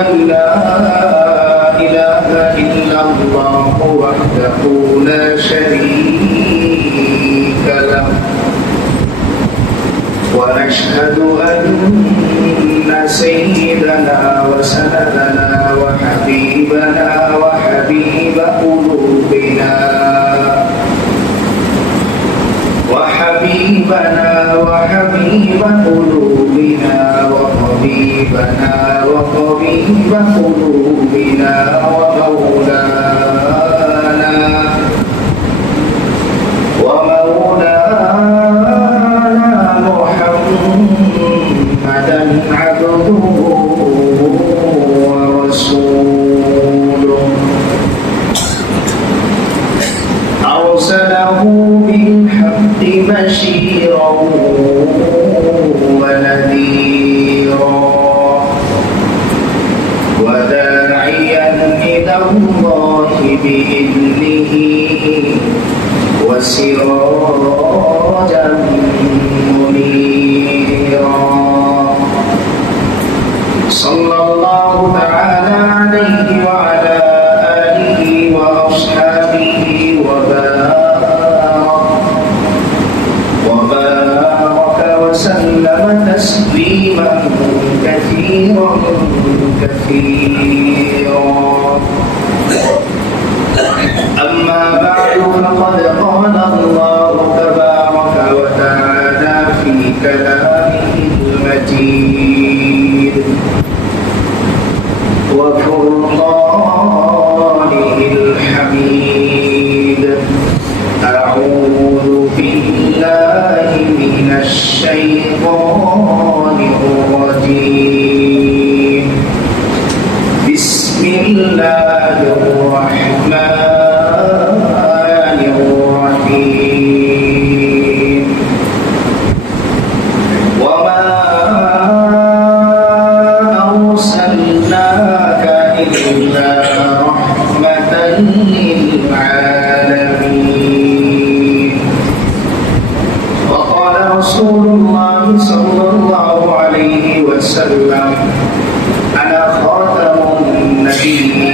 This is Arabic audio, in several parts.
أن لا إله إلا الله وحده لا شريك له. ونشهد أن سيدنا وسندنا وحبيبنا وحبيب قلوبنا وحبيبنا وحبيب قلوبنا وطبيبنا وطبيب قلوبنا ومولانا ومولانا محمدا عبده ورسوله. أرسله بالحق بشيرا بإذنه وسراجا منيرا. صلى الله تعالى عليه وعلى آله وأصحابه وبارك وبارك وسلم تسليما كثيرا كثيرا. أما بعد فقد قال الله صلى الله عليه وسلم أنا خاتم النبيين.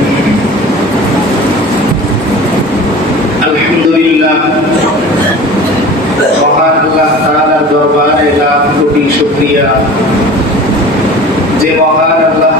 দরবারে লাখ কোটি শুক্রিয়া। যে মহান আল্লাহ